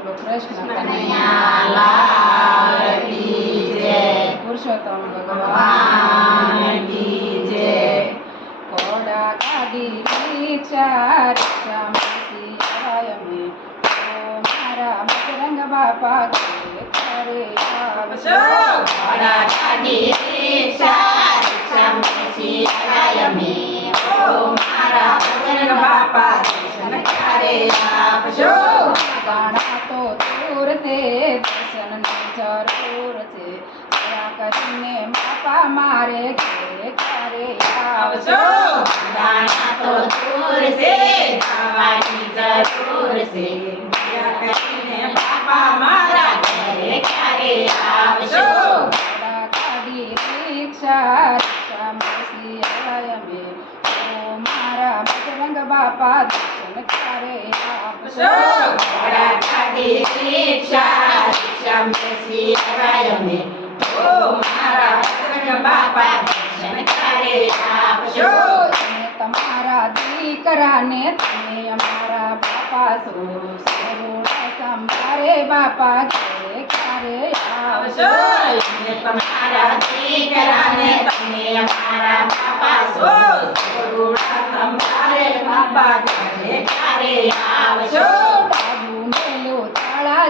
બોલો કૃષ્ણ. કનૈયાલાલ પુરુષોત્તમ ભગવાન કી જય. કોડા કાઢી રીક્ષા રીક્ષા ઓ મારા મકરંગ બાપા કે કરે આવજો કોડા આપશો ગાણા તો દૂર છે દર્શનની જરૂર છે દયા કરીને બાપા મારે ઘરે ઘરે આવશો ગાણા તો દૂર છે જવાની જરૂર છે દયા કરીને બાપા મારા ઘરે ક્યારે આવશો ઘોડા ગાડી રિક્ષા રિક્ષામાં સિવાય અમે ઓ મારા બજરંગ બાપા તમારા દીકરાને તમે અમારા બાપા છો સરોડા સંભારે બાપા ઘરે ક્યારે આવશો આવશો ને તમારા દીકરાને તમે અમારા તાળા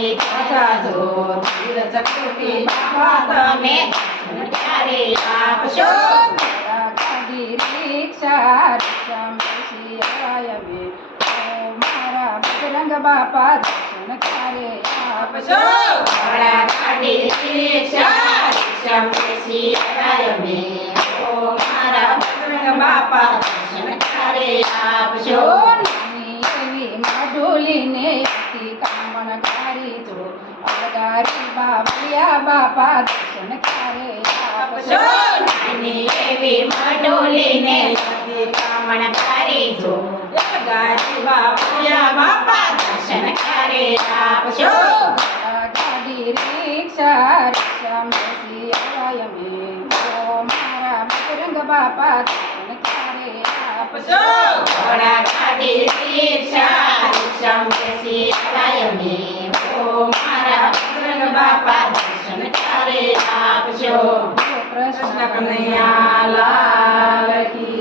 ઓ મારા બાપા દર્શન કરે બાપા દર્શન કરે આપશો એવી માઢોલીને અતિ કામણકારી જો અલગારી બાબલિયા બાપા દર્શન ક્યારે આપશો આપશો નાની એવી મડોલીને સતી કામણ કરી જો ગાડી બાપુયા બાપા દર્શન ક્યારે આપશો ઘોડા ગાડી રિક્ષા રિક્ષામાં શિવાય અમે ઓ મારા બજરંગ બાપા દર્શન ક્યારે આપશો આપશો ઘોડા ગાડી રિક્ષા રિક્ષા આપજો કૃષ્ણ કનૈયા લાલ કી.